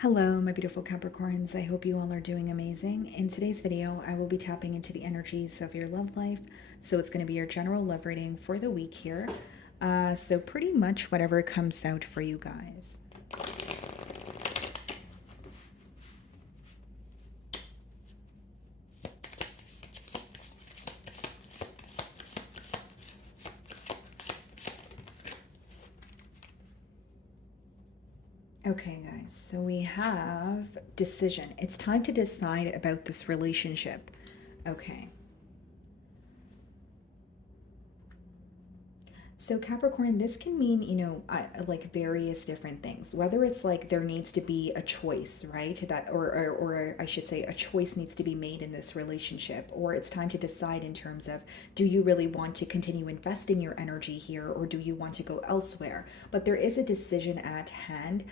Hello, my beautiful Capricorns. I hope you all are doing amazing. In today's video, I will be tapping into the energies of your love life. So it's going to be your general love reading for the week here. So pretty much whatever comes out for you guys. Okay, guys, so we have decision. It's time to decide about this relationship. Okay. So Capricorn, this can mean, like various different things. Whether it's like there needs to be a choice, right? That, or I should say, a choice needs to be made in this relationship, or it's time to decide in terms of, do you really want to continue investing your energy here, or do you want to go elsewhere? But there is a decision at hand.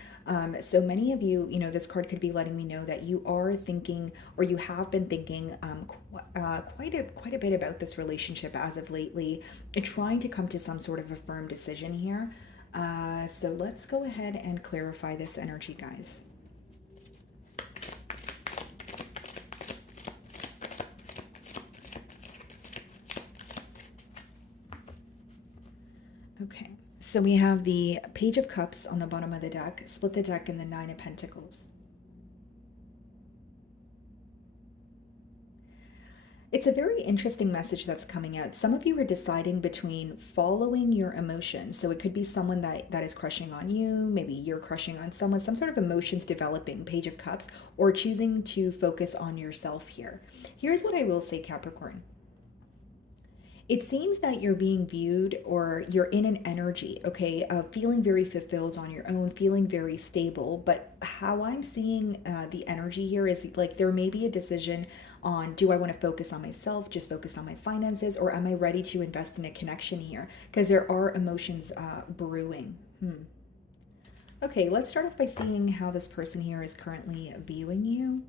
So many of you, this card could be letting me know that you are thinking, or you have been thinking, quite a bit about this relationship as of lately, trying to come to some sort of a firm decision here. So let's go ahead and clarify this energy, guys. Okay, so we have the Page of Cups on the bottom of the deck, split the deck, and the Nine of Pentacles. It's a very interesting message that's coming out. Some of you are deciding between following your emotions. So it could be someone that is crushing on you, maybe you're crushing on someone, some sort of emotions developing, Page of Cups, or choosing to focus on yourself here. Here's what I will say, Capricorn. It seems that you're being viewed, or you're in an energy, okay, of feeling very fulfilled on your own, feeling very stable. But how I'm seeing the energy here is like there may be a decision on, do I want to focus on myself, just focus on my finances, or am I ready to invest in a connection here? Because there are emotions brewing. Okay, let's start off by seeing how this person here is currently viewing you.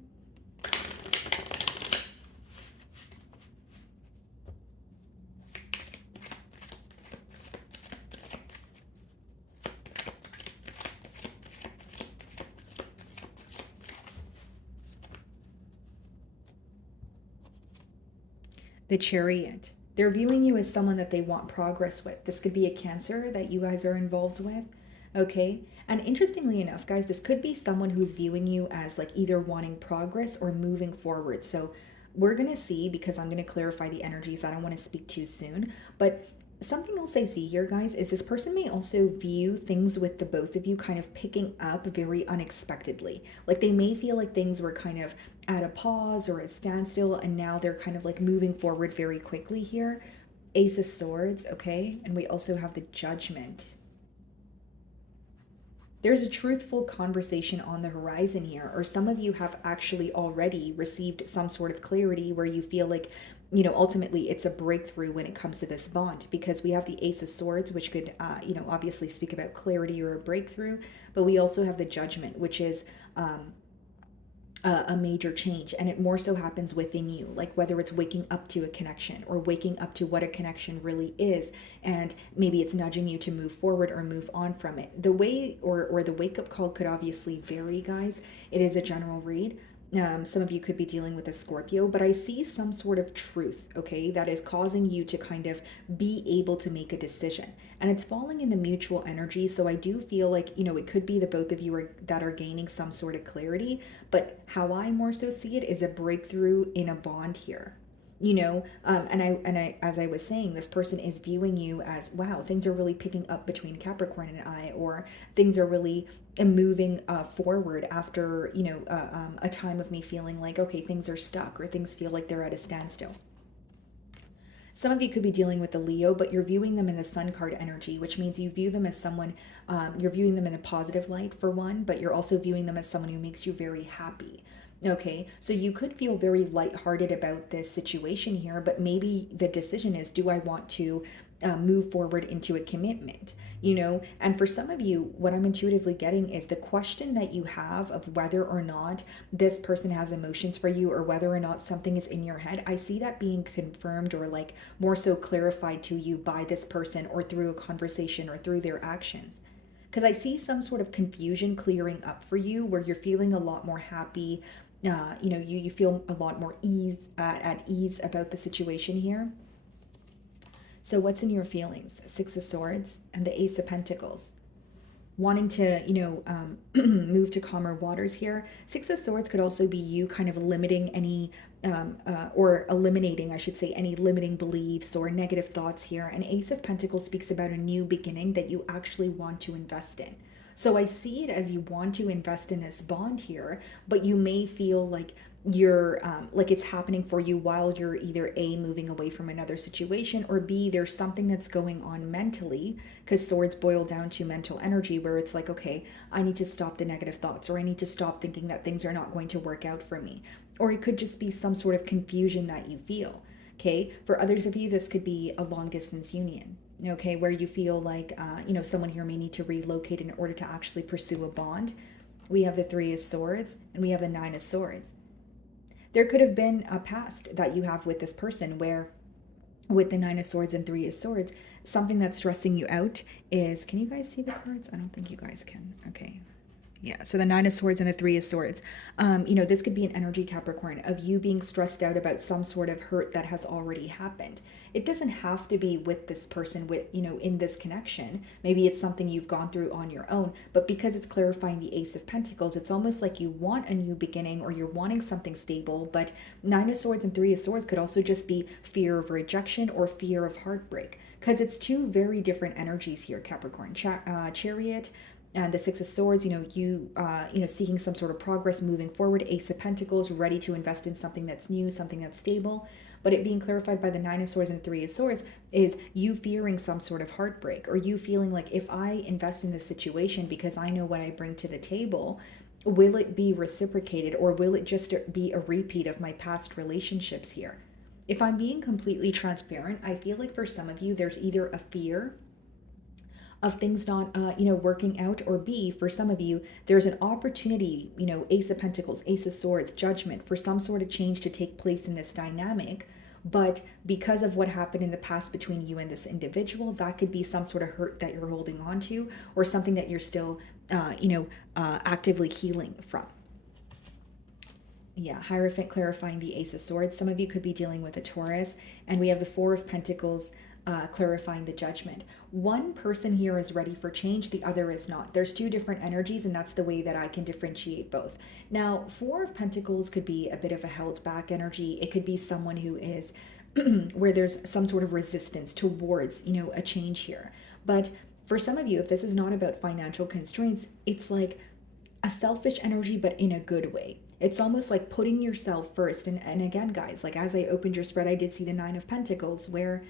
The Chariot. They're viewing you as someone that they want progress with. This could be a Cancer that you guys are involved with. Okay. And interestingly enough, guys, this could be someone who's viewing you as like either wanting progress or moving forward. So we're going to see, because I'm going to clarify the energies. I don't want to speak too soon. But something else I see here, guys, is this person may also view things with the both of you kind of picking up very unexpectedly. Like they may feel like things were kind of at a pause or a standstill, and now they're kind of like moving forward very quickly here. Ace of Swords, okay? And we also have the Judgment. There's a truthful conversation on the horizon here, or some of you have actually already received some sort of clarity where you feel like, ultimately it's a breakthrough when it comes to this bond, because we have the Ace of Swords, which could, obviously speak about clarity or a breakthrough, but we also have the Judgment, which is a major change, and it more so happens within you, like whether it's waking up to a connection or waking up to what a connection really is, and maybe it's nudging you to move forward or move on from it. The way, or the wake-up call could obviously vary, guys. It is a general read. Some of you could be dealing with a Scorpio, but I see some sort of truth, okay, that is causing you to kind of be able to make a decision. And it's falling in the mutual energy. So I do feel like, it could be the both of you that are gaining some sort of clarity. But how I more so see it is a breakthrough in a bond here. And as I was saying, this person is viewing you as, wow, things are really picking up between Capricorn and I, or things are really moving forward after a time of me feeling like, okay, things are stuck, or things feel like they're at a standstill. Some of you could be dealing with the Leo, but you're viewing them in the Sun card energy, which means you view them as someone, you're viewing them in a positive light for one, but you're also viewing them as someone who makes you very happy. Okay, so you could feel very lighthearted about this situation here, but maybe the decision is, do I want to move forward into a commitment? And for some of you, what I'm intuitively getting is the question that you have of whether or not this person has emotions for you, or whether or not something is in your head. I see that being confirmed, or like more so clarified to you by this person, or through a conversation, or through their actions. because I see some sort of confusion clearing up for you where you're feeling a lot more happy. You feel a lot more at ease about the situation here. So what's in your feelings? Six of Swords and the Ace of Pentacles. Wanting to, move to calmer waters here. Six of Swords could also be you kind of limiting any, or eliminating, I should say, any limiting beliefs or negative thoughts here. And Ace of Pentacles speaks about a new beginning that you actually want to invest in. So I see it as you want to invest in this bond here, but you may feel like you're like it's happening for you while you're either A, moving away from another situation, or B, there's something that's going on mentally, because swords boil down to mental energy where it's like, okay, I need to stop the negative thoughts, or I need to stop thinking that things are not going to work out for me. Or it could just be some sort of confusion that you feel. Okay, for others of you, this could be a long distance union. Okay, where you feel like someone here may need to relocate in order to actually pursue a bond. We have the Three of Swords and we have the Nine of Swords. There could have been a past that you have with this person where, with the Nine of Swords and Three of Swords, something that's stressing you out is, can you guys see the cards? I don't think you guys can. Okay. Yeah, so the Nine of Swords and the Three of Swords. This could be an energy, Capricorn, of you being stressed out about some sort of hurt that has already happened. It doesn't have to be with this person, in this connection. Maybe it's something you've gone through on your own, but because it's clarifying the Ace of Pentacles, it's almost like you want a new beginning or you're wanting something stable. But Nine of Swords and Three of Swords could also just be fear of rejection or fear of heartbreak, because it's two very different energies here, Capricorn. Chariot and the Six of Swords, seeking some sort of progress moving forward. Ace of Pentacles, ready to invest in something that's new, something that's stable. But it being clarified by the Nine of Swords and Three of Swords is you fearing some sort of heartbreak, or you feeling like, if I invest in this situation because I know what I bring to the table, will it be reciprocated, or will it just be a repeat of my past relationships here? If I'm being completely transparent, I feel like for some of you, there's either a fear of things not, working out, or B, for some of you, there's an opportunity, Ace of Pentacles, Ace of Swords, Judgment, for some sort of change to take place in this dynamic. But because of what happened in the past between you and this individual, that could be some sort of hurt that you're holding on to, or something that you're still, actively healing from. Yeah, Hierophant clarifying the Ace of Swords. Some of you could be dealing with a Taurus, and we have the Four of Pentacles, clarifying the Judgment. One person here is ready for change, the other is not. There's two different energies, and that's the way that I can differentiate both. Now, Four of Pentacles could be a bit of a held back energy. It could be someone who is where there's some sort of resistance towards, a change here. But for some of you, if this is not about financial constraints, it's like a selfish energy, but in a good way. It's almost like putting yourself first. And again, guys, like as I opened your spread, I did see the Nine of Pentacles, where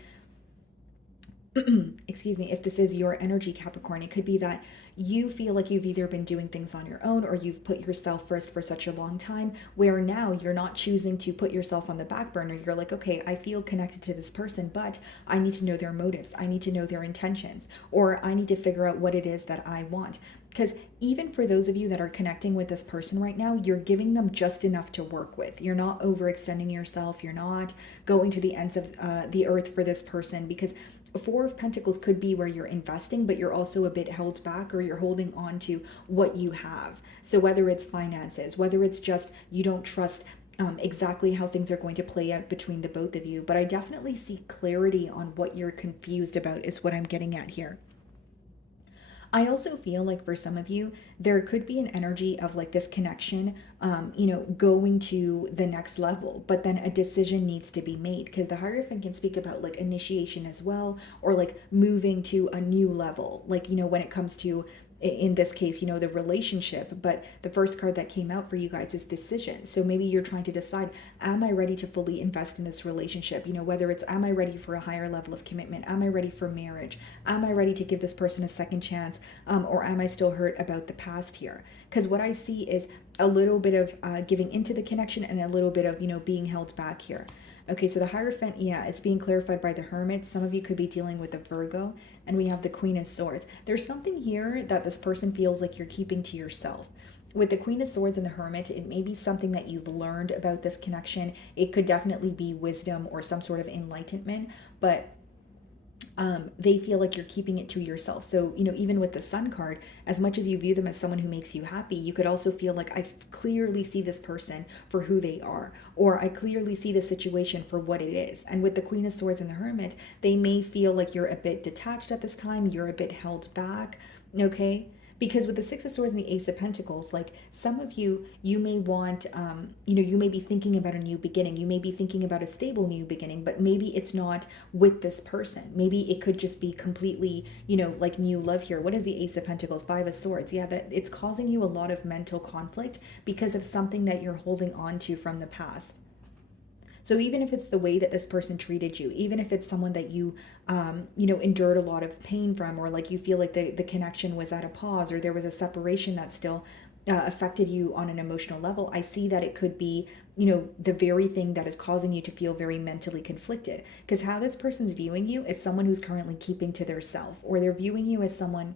excuse me, if this is your energy, Capricorn, it could be that you feel like you've either been doing things on your own, or you've put yourself first for such a long time, where now you're not choosing to put yourself on the back burner. You're like, okay, I feel connected to this person, but I need to know their motives. I need to know their intentions, or I need to figure out what it is that I want. Because even for those of you that are connecting with this person right now, you're giving them just enough to work with. You're not overextending yourself. You're not going to the ends of the earth for this person, because Four of Pentacles could be where you're investing, but you're also a bit held back, or you're holding on to what you have. So whether it's finances, whether it's just you don't trust exactly how things are going to play out between the both of you. But I definitely see clarity on what you're confused about is what I'm getting at here. I also feel like for some of you, there could be an energy of like this connection, going to the next level, but then a decision needs to be made, because the Hierophant can speak about like initiation as well, or like moving to a new level, like, when it comes to, in this case, the relationship. But the first card that came out for you guys is decision. So maybe you're trying to decide, am I ready to fully invest in this relationship? Whether it's, am I ready for a higher level of commitment? Am I ready for marriage? Am I ready to give this person a second chance? Or am I still hurt about the past here? Because what I see is a little bit of giving into the connection, and a little bit of, being held back here. Okay, so the Hierophant, it's being clarified by the Hermit. Some of you could be dealing with a Virgo, and we have the Queen of Swords. There's something here that this person feels like you're keeping to yourself. With the Queen of Swords and the Hermit, it may be something that you've learned about this connection. It could definitely be wisdom or some sort of enlightenment, but they feel like you're keeping it to yourself. So, even with the Sun card, as much as you view them as someone who makes you happy, you could also feel like I clearly see this person for who they are, or I clearly see the situation for what it is. And with the Queen of Swords and the Hermit, they may feel like you're a bit detached at this time, you're a bit held back, okay? Because with the Six of Swords and the Ace of Pentacles, like some of you, you may want, you may be thinking about a new beginning. You may be thinking about a stable new beginning, but maybe it's not with this person. Maybe it could just be completely, like new love here. What is the Ace of Pentacles? Five of Swords. Yeah, that it's causing you a lot of mental conflict because of something that you're holding on to from the past. So even if it's the way that this person treated you, even if it's someone that you, endured a lot of pain from, or like you feel like the connection was at a pause, or there was a separation that still affected you on an emotional level, I see that it could be, the very thing that is causing you to feel very mentally conflicted. Because how this person's viewing you is someone who's currently keeping to their self, or they're viewing you as someone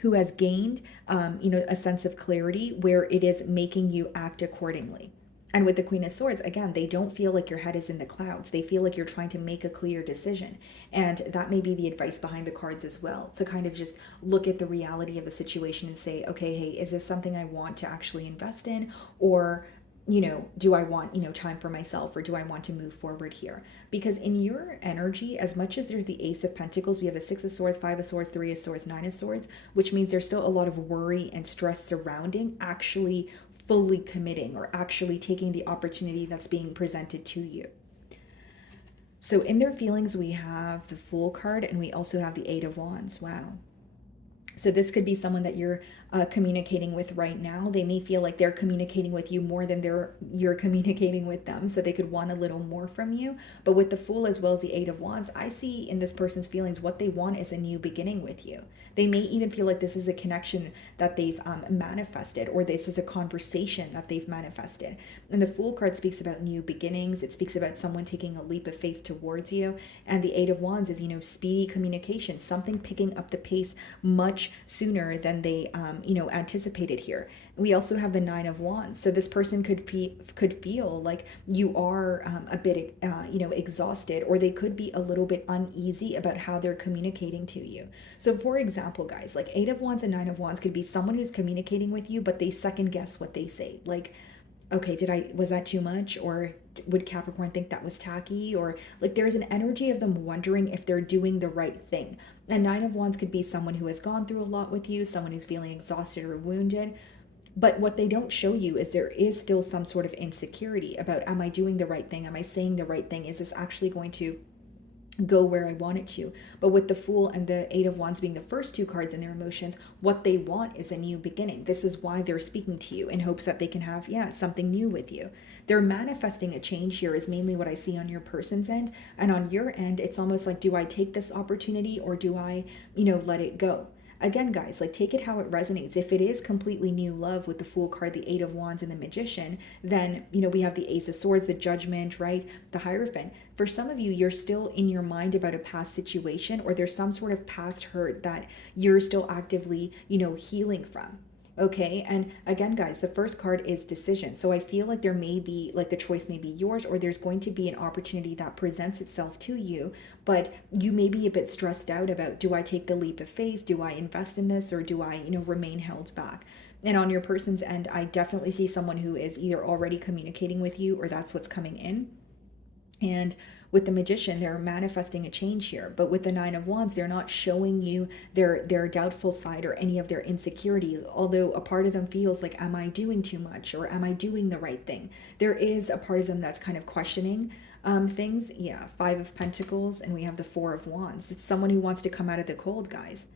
who has gained, a sense of clarity where it is making you act accordingly. And with the Queen of Swords, again, they don't feel like your head is in the clouds. They feel like you're trying to make a clear decision. And that may be the advice behind the cards as well. To kind of just look at the reality of the situation and say, okay, hey, is this something I want to actually invest in? Or, do I want, time for myself, or do I want to move forward here? Because in your energy, as much as there's the Ace of Pentacles, we have the Six of Swords, Five of Swords, Three of Swords, Nine of Swords, which means there's still a lot of worry and stress surrounding actually fully committing or actually taking the opportunity that's being presented to you. So in their feelings, we have the Fool card, and we also have the Eight of Wands. Wow. So this could be someone that you're communicating with right now. They may feel like they're communicating with you more than you're communicating with them. So they could want a little more from you. But with the Fool as well as the Eight of Wands, I see in this person's feelings what they want is a new beginning with you. They may even feel like this is a connection that they've manifested, or this is a conversation that they've manifested. And the Fool card speaks about new beginnings. It speaks about someone taking a leap of faith towards you. And the Eight of Wands is, speedy communication, something picking up the pace much sooner than they, anticipated here. We also have the Nine of Wands. So this person could feel like you are a bit, exhausted, or they could be a little bit uneasy about how they're communicating to you. So for example, guys, like Eight of Wands and Nine of Wands could be someone who's communicating with you, but they second guess what they say. Like, okay, was that too much? Or would Capricorn think that was tacky? Or like there's an energy of them wondering if they're doing the right thing. And Nine of Wands could be someone who has gone through a lot with you, someone who's feeling exhausted or wounded. But what they don't show you is there is still some sort of insecurity about, am I doing the right thing? Am I saying the right thing? Is this actually going to go where I want it to? But with the Fool and the Eight of Wands being the first two cards in their emotions, what they want is a new beginning. This is why they're speaking to you, in hopes that they can have, something new with you. They're manifesting a change here is mainly what I see on your person's end. And on your end, it's almost like, do I take this opportunity, or do I, let it go? Again, guys, like take it how it resonates. If it is completely new love with the Fool card, the Eight of Wands, and the Magician, then, we have the Ace of Swords, the Judgment, right? The Hierophant. For some of you, you're still in your mind about a past situation, or there's some sort of past hurt that you're still actively, healing from. Okay. And again, guys, the first card is decision. So I feel like there may be, like the choice may be yours, or there's going to be an opportunity that presents itself to you, but you may be a bit stressed out about, do I take the leap of faith? Do I invest in this, or do I, remain held back? And on your person's end, I definitely see someone who is either already communicating with you, or that's what's coming in. And with the Magician, they're manifesting a change here. But with the Nine of Wands, they're not showing you their doubtful side or any of their insecurities. Although a part of them feels like, am I doing too much, or am I doing the right thing? There is a part of them that's kind of questioning things. Yeah, Five of Pentacles, and we have the Four of Wands. It's someone who wants to come out of the cold, guys.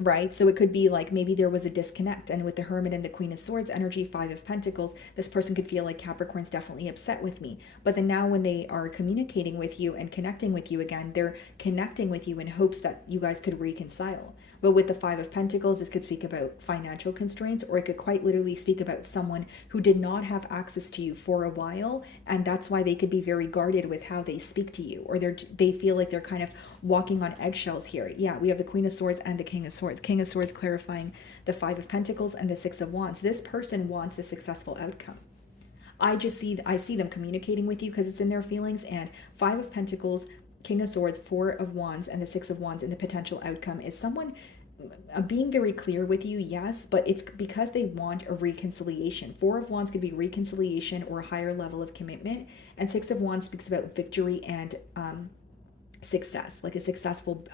Right? So it could be like maybe there was a disconnect. And with the Hermit and the Queen of Swords energy, Five of Pentacles, this person could feel like Capricorn's definitely upset with me. But then now when they are communicating with you and connecting with you again, they're connecting with you in hopes that you guys could reconcile. But with the Five of Pentacles, this could speak about financial constraints, or it could quite literally speak about someone who did not have access to you for a while, and that's why they could be very guarded with how they speak to you, or they feel like they're kind of walking on eggshells here. Yeah, we have the Queen of Swords and the King of Swords. King of Swords clarifying the Five of Pentacles and the Six of Wands. This person wants a successful outcome. I see them communicating with you because it's in their feelings, and Five of Pentacles, King of Swords, Four of Wands, and the Six of Wands in the potential outcome is someone being very clear with you, yes, but it's because they want a reconciliation. Four of Wands could be reconciliation or a higher level of commitment, and Six of Wands speaks about victory and success, like a successful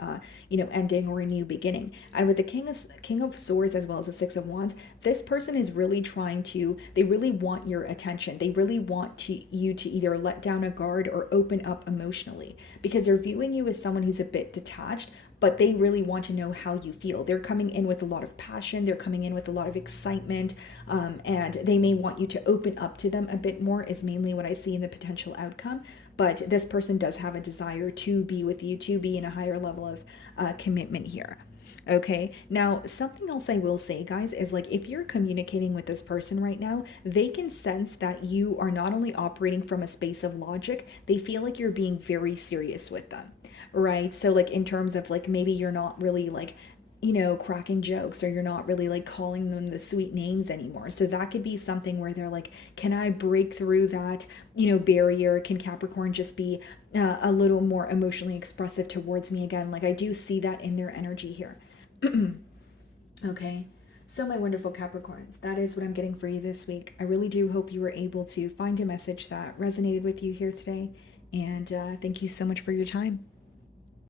ending or a new beginning. And with the king of swords as well as the Six of Wands, this person is really they really want your attention. They really want you to either let down a guard or open up emotionally, because they're viewing you as someone who's a bit detached, but they really want to know how you feel. They're coming in with a lot of passion, they're coming in with a lot of excitement, and they may want you to open up to them a bit more, is mainly what I see in the potential outcome. But this person does have a desire to be with you, to be in a higher level of commitment here. Okay, now something else I will say, guys, is like if you're communicating with this person right now, they can sense that you are not only operating from a space of logic, they feel like you're being very serious with them, right? So, like, in terms of like maybe you're not really like, cracking jokes, or you're not really like calling them the sweet names anymore. So that could be something where they're like, can I break through that, barrier? Can Capricorn just be a little more emotionally expressive towards me again? Like, I do see that in their energy here. Okay. So, my wonderful Capricorns, that is what I'm getting for you this week. I really do hope you were able to find a message that resonated with you here today. And thank you so much for your time.